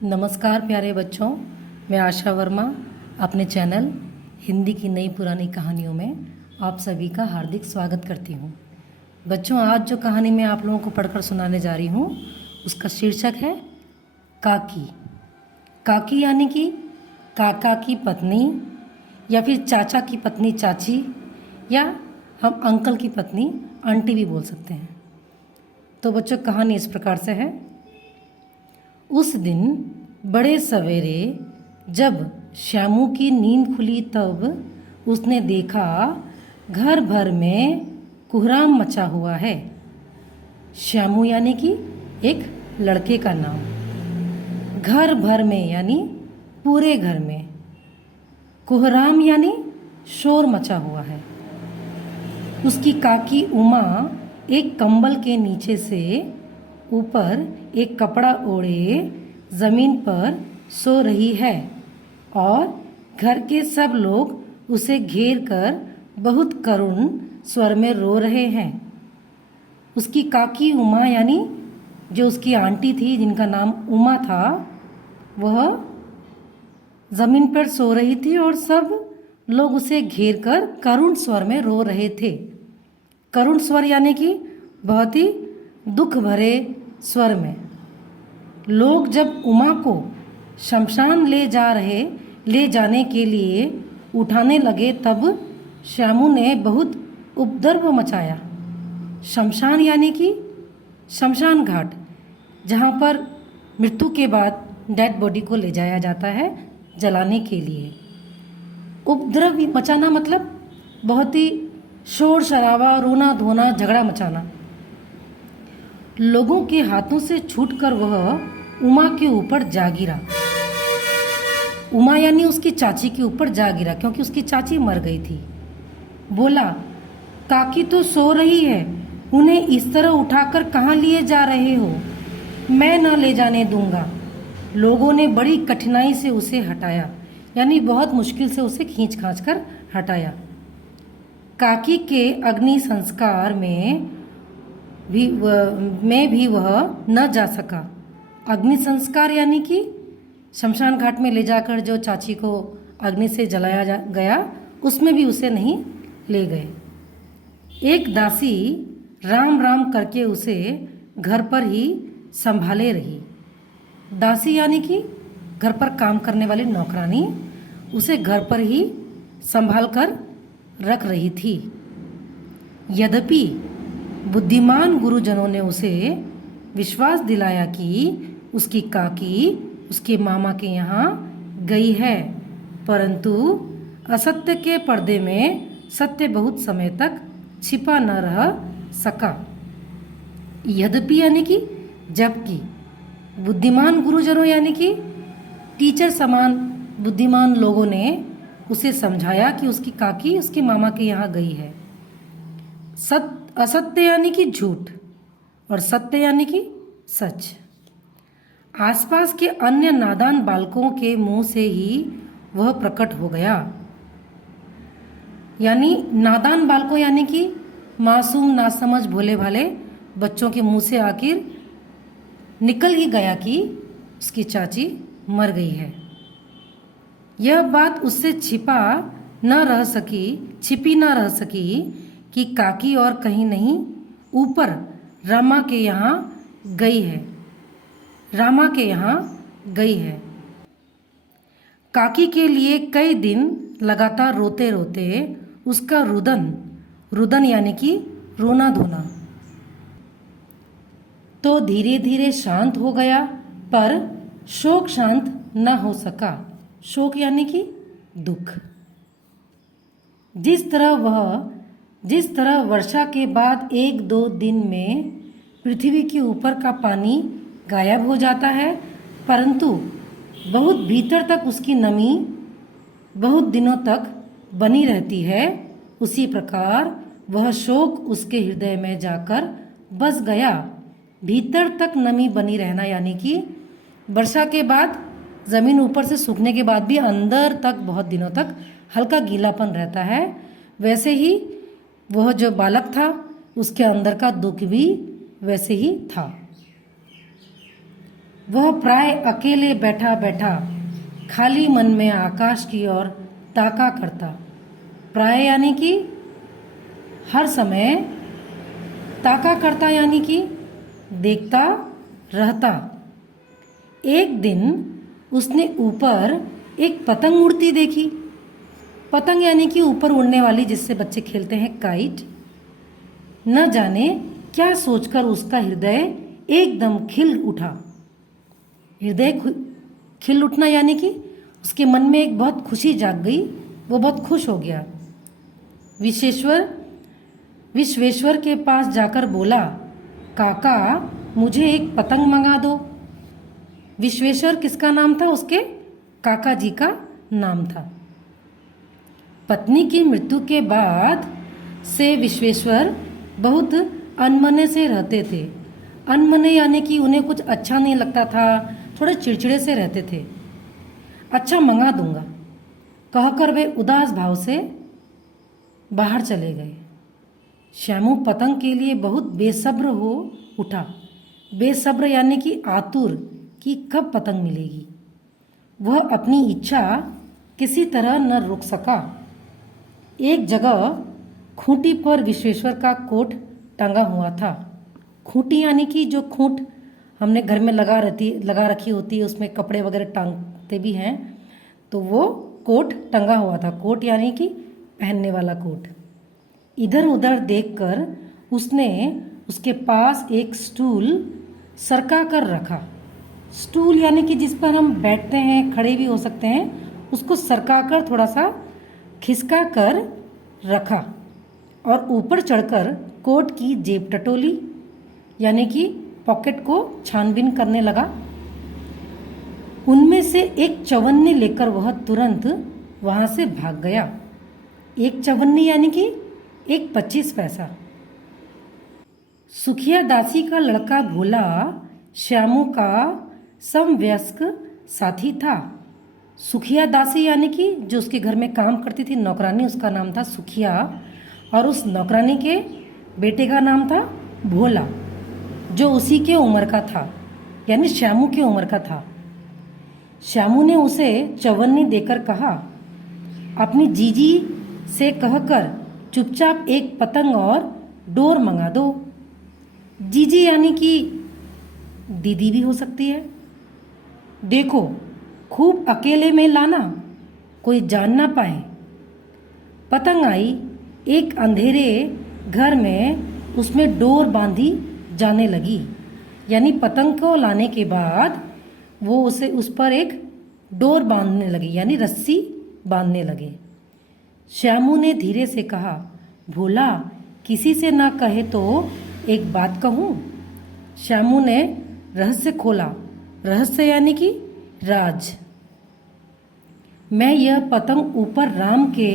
नमस्कार प्यारे बच्चों, मैं आशा वर्मा अपने चैनल हिंदी की नई पुरानी कहानियों में आप सभी का हार्दिक स्वागत करती हूँ। बच्चों, आज जो कहानी मैं आप लोगों को पढ़कर सुनाने जा रही हूँ उसका शीर्षक है काकी। काकी यानी कि काका की पत्नी या फिर चाचा की पत्नी चाची, या हम अंकल की पत्नी आंटी भी बोल सकते हैं। तो बच्चों, कहानी इस प्रकार से है। उस दिन बड़े सवेरे जब श्यामू की नींद खुली तब उसने देखा घर भर में कोहराम मचा हुआ है। श्यामू यानी कि एक लड़के का नाम। घर भर में यानी पूरे घर में, कोहराम यानी शोर मचा हुआ है। उसकी काकी उमा एक कंबल के नीचे से ऊपर एक कपड़ा ओढ़े जमीन पर सो रही है और घर के सब लोग उसे घेर कर बहुत करुण स्वर में रो रहे हैं। उसकी काकी उमा यानी जो उसकी आंटी थी, जिनका नाम उमा था, वह जमीन पर सो रही थी और सब लोग उसे घेर कर करुण स्वर में रो रहे थे। करुण स्वर यानी कि बहुत ही दुख भरे स्वर में। लोग जब उमा को शमशान ले जाने के लिए उठाने लगे तब श्यामू ने बहुत उपद्रव मचाया। शमशान यानी कि शमशान घाट, जहाँ पर मृत्यु के बाद डेड बॉडी को ले जाया जाता है जलाने के लिए। उपद्रव मचाना मतलब बहुत ही शोर शराबा, रोना धोना, झगड़ा मचाना। लोगों के हाथों से छूटकर वह उमा के ऊपर जा गिरा। उमा यानी उसकी चाची के ऊपर जा गिरा, क्योंकि उसकी चाची मर गई थी। बोला, काकी तो सो रही है, उन्हें इस तरह उठाकर कहाँ लिए जा रहे हो? मैं न ले जाने दूंगा। लोगों ने बड़ी कठिनाई से उसे हटाया, यानी बहुत मुश्किल से उसे खींच खांच कर हटाया। काकी के अग्नि संस्कार में भी वह न जा सका। अग्नि संस्कार यानी कि शमशान घाट में ले जाकर जो चाची को अग्नि से जलाया गया, उसमें भी उसे नहीं ले गए। एक दासी राम राम करके उसे घर पर ही संभाले रही। दासी यानी कि घर पर काम करने वाली नौकरानी उसे घर पर ही संभाल कर रख रही थी। यद्यपि बुद्धिमान गुरुजनों ने उसे विश्वास दिलाया कि उसकी काकी उसके मामा के यहाँ गई है, परंतु असत्य के पर्दे में सत्य बहुत समय तक छिपा न रह सका। यद्यपि यानी कि जबकि, बुद्धिमान गुरुजनों यानी कि टीचर समान बुद्धिमान लोगों ने उसे समझाया कि उसकी काकी उसके मामा के यहाँ गई है। असत्य यानी कि झूठ और सत्य यानी कि सच। आसपास के अन्य नादान बालकों के मुंह से ही वह प्रकट हो गया। यानी नादान बालकों यानी कि मासूम, नासमझ, भोले भाले बच्चों के मुंह से आखिर निकल ही गया कि उसकी चाची मर गई है। यह बात उससे छिपी न रह सकी कि काकी और कहीं नहीं ऊपर रामा के यहाँ गई है। काकी के लिए कई दिन लगातार रोते रोते उसका रुदन यानी कि रोना धोना तो धीरे धीरे शांत हो गया, पर शोक शांत न हो सका। शोक यानी कि दुख। जिस तरह वर्षा के बाद 1-2 दिन में पृथ्वी के ऊपर का पानी गायब हो जाता है, परंतु बहुत भीतर तक उसकी नमी बहुत दिनों तक बनी रहती है, उसी प्रकार वह शोक उसके हृदय में जाकर बस गया। भीतर तक नमी बनी रहना यानी कि वर्षा के बाद ज़मीन ऊपर से सूखने के बाद भी अंदर तक बहुत दिनों तक हल्का गीलापन रहता है, वैसे ही वह जो बालक था उसके अंदर का दुख भी वैसे ही था। वह प्राय अकेले बैठा बैठा खाली मन में आकाश की ओर ताका करता। प्राय यानी कि हर समय, ताका करता यानी कि देखता रहता। एक दिन उसने ऊपर एक पतंग उड़ती देखी। पतंग यानी कि ऊपर उड़ने वाली, जिससे बच्चे खेलते हैं, काइट। न जाने क्या सोचकर उसका हृदय एकदम खिल उठा। हृदय खिल उठना यानी कि उसके मन में एक बहुत खुशी जाग गई, वो बहुत खुश हो गया। विश्वेश्वर के पास जाकर बोला, काका मुझे एक पतंग मंगा दो। विश्वेश्वर किसका नाम था? उसके काका जी का नाम था। पत्नी की मृत्यु के बाद से विश्वेश्वर बहुत अनमने से रहते थे। अनमने यानी कि उन्हें कुछ अच्छा नहीं लगता था, थोड़े चिड़चिड़े से रहते थे। अच्छा मंगा दूंगा कहकर वे उदास भाव से बाहर चले गए। श्यामू पतंग के लिए बहुत बेसब्र हो उठा। बेसब्र यानी कि आतुर कि कब पतंग मिलेगी। वह अपनी इच्छा किसी तरह न रोक सका। एक जगह खूंटी पर विश्वेश्वर का कोट टंगा हुआ था। खूंटी यानी कि जो खूंट हमने घर में लगा रखी होती है, उसमें कपड़े वगैरह टांगते भी हैं, तो वो कोट टंगा हुआ था। कोट यानी कि पहनने वाला कोट। इधर उधर देखकर उसने उसके पास एक स्टूल सरका कर रखा। स्टूल यानी कि जिस पर हम बैठते हैं, खड़े भी हो सकते हैं, उसको सरका कर थोड़ा सा खिसका कर रखा और ऊपर चढ़कर कोट की जेब टटोली यानी कि पॉकेट को छानबीन करने लगा। उनमें से एक चवन्नी लेकर वह तुरंत वहां से भाग गया। एक चवन्नी यानी कि एक 25 पैसा। सुखिया दासी का लड़का भोला श्यामू का समवयस्क साथी था। सुखिया दासी यानी कि जो उसके घर में काम करती थी, नौकरानी, उसका नाम था सुखिया, और उस नौकरानी के बेटे का नाम था भोला, जो उसी के उम्र का था, यानी श्यामू की उम्र का था। श्यामू ने उसे चवन्नी देकर कहा, अपनी जीजी से कहकर चुपचाप एक पतंग और डोर मंगा दो। जीजी यानी कि दीदी भी हो सकती है। देखो खूब अकेले में लाना, कोई जान ना पाए। पतंग आई। एक अंधेरे घर में उसमें डोर बांधी जाने लगी, यानी पतंग को लाने के बाद वो उस पर एक डोर बांधने लगी, यानी रस्सी बांधने लगे। श्यामू ने धीरे से कहा, भोला किसी से ना कहे तो एक बात कहूँ। श्यामू ने रहस्य खोला। रहस्य यानी कि राज। मैं यह पतंग ऊपर राम के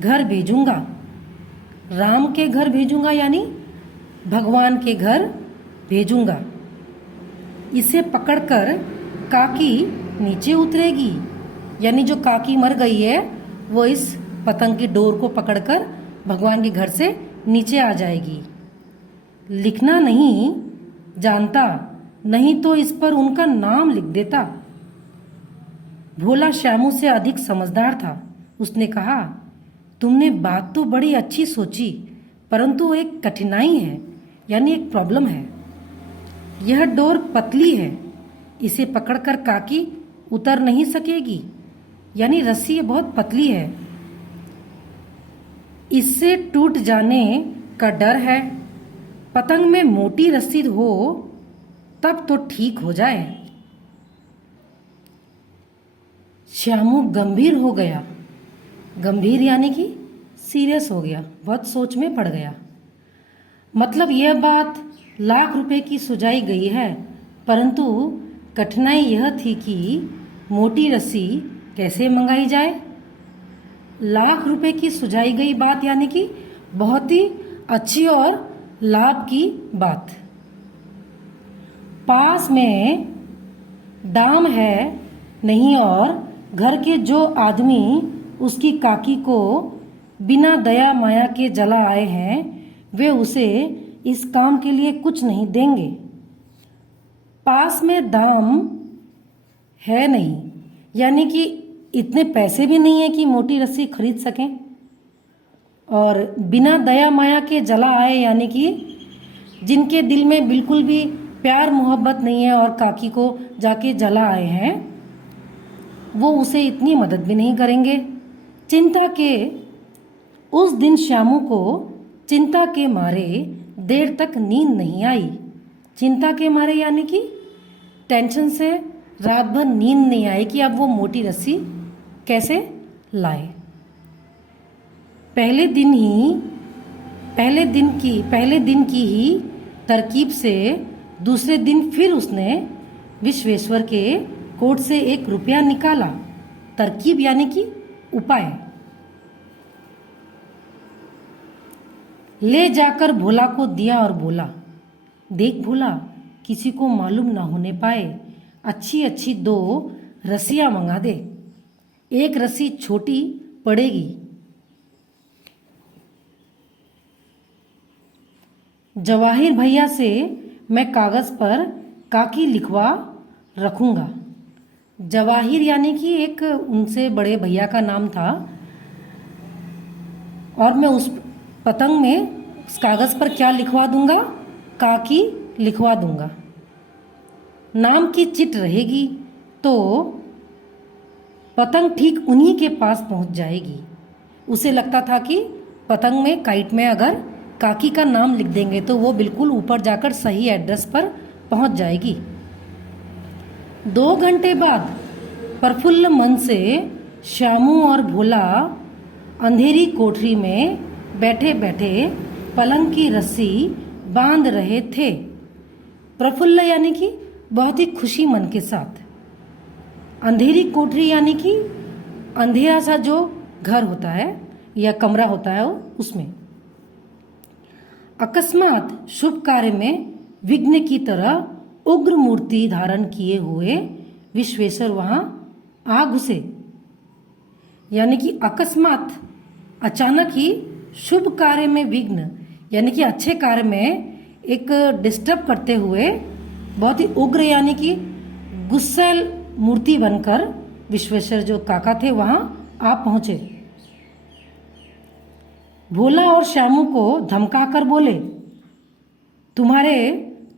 घर भेजूंगा। राम के घर भेजूंगा यानी भगवान के घर भेजूंगा। इसे पकड़कर काकी नीचे उतरेगी, यानी जो काकी मर गई है वो इस पतंग की डोर को पकड़कर भगवान के घर से नीचे आ जाएगी। लिखना नहीं जानता, नहीं तो इस पर उनका नाम लिख देता। भोला श्यामू से अधिक समझदार था। उसने कहा, तुमने बात तो बड़ी अच्छी सोची, परंतु एक कठिनाई है, यानी एक प्रॉब्लम है। यह डोर पतली है, इसे पकड़कर काकी उतर नहीं सकेगी, यानी रस्सी बहुत पतली है। इससे टूट जाने का डर है। पतंग में मोटी रस्सी हो तब तो ठीक हो जाए। श्यामू गंभीर हो गया। गंभीर यानी कि सीरियस हो गया, बहुत सोच में पड़ गया। मतलब यह बात लाख रुपए की सुझाई गई है, परंतु कठिनाई यह थी कि मोटी रस्सी कैसे मंगाई जाए। लाख रुपए की सुझाई गई बात यानी कि बहुत ही अच्छी और लाभ की बात। पास में दाम है नहीं, और घर के जो आदमी उसकी काकी को बिना दया माया के जला आए हैं, वे उसे इस काम के लिए कुछ नहीं देंगे। पास में दाम है नहीं, यानी कि इतने पैसे भी नहीं है कि मोटी रस्सी खरीद सकें। और बिना दया माया के जला आए, यानी कि जिनके दिल में बिल्कुल भी प्यार मोहब्बत नहीं है और काकी को जाके जला आए हैं, वो उसे इतनी मदद भी नहीं करेंगे। चिंता के उस दिन श्यामू को चिंता के मारे देर तक नींद नहीं आई। चिंता के मारे यानी कि टेंशन से रात भर नींद नहीं आई कि अब वो मोटी रस्सी कैसे लाए। पहले दिन की ही तरकीब से दूसरे दिन फिर उसने विश्वेश्वर के कोट से 1 रुपया निकाला। तरकीब यानी कि उपाय। ले जाकर भोला को दिया और बोला, देख भोला, किसी को मालूम ना होने पाए, अच्छी अच्छी 2 रस्सियां मंगा दे। 1 रस्सी छोटी पड़ेगी। जवाहिर भैया से मैं कागज़ पर काकी लिखवा रखूँगा। जवाहिर यानी कि एक उनसे बड़े भैया का नाम था, और मैं उस पतंग में उस कागज़ पर क्या लिखवा दूँगा? काकी लिखवा दूँगा। नाम की चिट रहेगी तो पतंग ठीक उन्हीं के पास पहुँच जाएगी। उसे लगता था कि पतंग में, काइट में अगर काकी का नाम लिख देंगे तो वो बिल्कुल ऊपर जाकर सही एड्रेस पर पहुंच जाएगी। 2 घंटे बाद प्रफुल्ल मन से श्यामू और भोला अंधेरी कोठरी में बैठे बैठे पलंग की रस्सी बांध रहे थे। प्रफुल्ल यानी कि बहुत ही खुशी मन के साथ। अंधेरी कोठरी यानी कि अंधेरा सा जो घर होता है या कमरा होता है उसमें। अकस्मात शुभ कार्य में विघ्न की तरह उग्र मूर्ति धारण किए हुए विश्वेश्वर वहां आ घुसे। यानी कि अकस्मात, अचानक ही शुभ कार्य में विघ्न, यानी कि अच्छे कार्य में एक डिस्टर्ब करते हुए बहुत ही उग्र यानी कि गुस्सैल मूर्ति बनकर विश्वेश्वर जो काका थे वहां आ पहुंचे। भोला और श्यामू को धमकाकर बोले,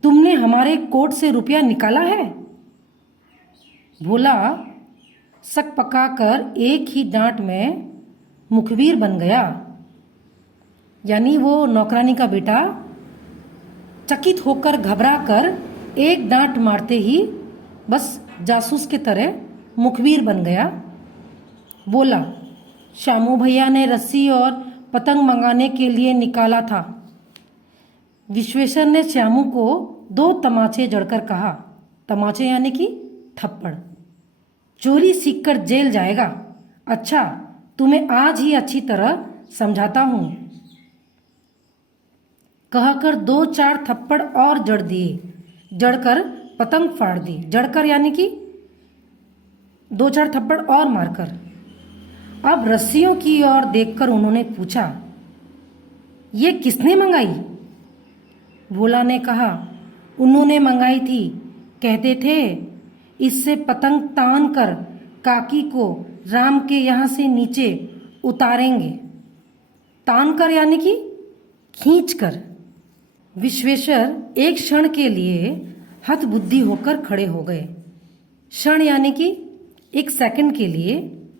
तुमने हमारे कोट से रुपया निकाला है? भोला सक पकाकर एक ही डांट में मुखबिर बन गया। यानी वो नौकरानी का बेटा चकित होकर घबराकर एक डांट मारते ही बस जासूस की तरह मुखबिर बन गया। बोला, श्यामू भैया ने रस्सी और पतंग मंगाने के लिए निकाला था। विश्वेश्वर ने श्यामू को 2 तमाचे जड़कर कहा। तमाचे यानी कि थप्पड़। चोरी सीख कर जेल जाएगा। अच्छा, तुम्हें आज ही अच्छी तरह समझाता हूं। कहकर 2-4 थप्पड़ और जड़ दिए। जड़कर पतंग फाड़ दी। जड़कर यानी कि 2-4 थप्पड़ और मारकर। अब रस्सियों की ओर देखकर उन्होंने पूछा, ये किसने मंगाई? भोला ने कहा, उन्होंने मंगाई थी। कहते थे इससे पतंग तान कर काकी को राम के यहाँ से नीचे उतारेंगे। तान कर यानी कि खींच कर। विश्वेश्वर एक क्षण के लिए हतबुद्धि होकर खड़े हो गए। क्षण यानी कि 1 सेकंड के लिए,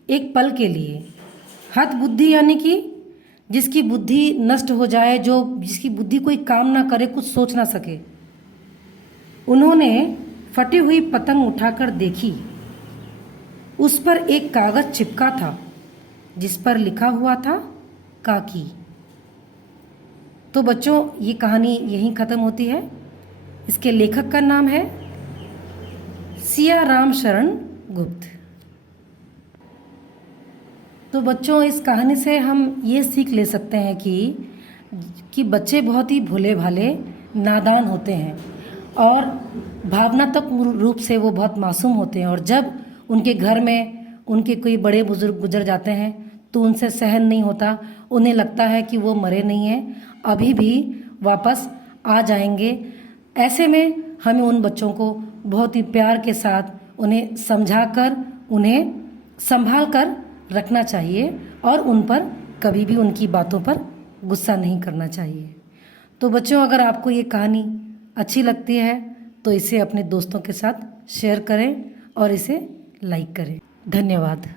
1 पल के लिए। हतबुद्धि यानी कि जिसकी बुद्धि नष्ट हो जाए, जिसकी बुद्धि कोई काम ना करे, कुछ सोच ना सके। उन्होंने फटी हुई पतंग उठाकर देखी। उस पर एक कागज चिपका था जिस पर लिखा हुआ था काकी। तो बच्चों, ये कहानी यहीं ख़त्म होती है। इसके लेखक का नाम है सिया राम शरण गुप्त। तो बच्चों, इस कहानी से हम ये सीख ले सकते हैं कि बच्चे बहुत ही भोले भाले नादान होते हैं और भावनात्मक रूप से वो बहुत मासूम होते हैं। और जब उनके घर में उनके कोई बड़े बुजुर्ग गुजर जाते हैं तो उनसे सहन नहीं होता। उन्हें लगता है कि वो मरे नहीं हैं, अभी भी वापस आ जाएंगे। ऐसे में हमें उन बच्चों को बहुत ही प्यार के साथ उन्हें समझाकर, उन्हें संभाल कर रखना चाहिए और उन पर कभी भी उनकी बातों पर गुस्सा नहीं करना चाहिए। तो बच्चों, अगर आपको ये कहानी अच्छी लगती है तो इसे अपने दोस्तों के साथ शेयर करें और इसे लाइक करें। धन्यवाद।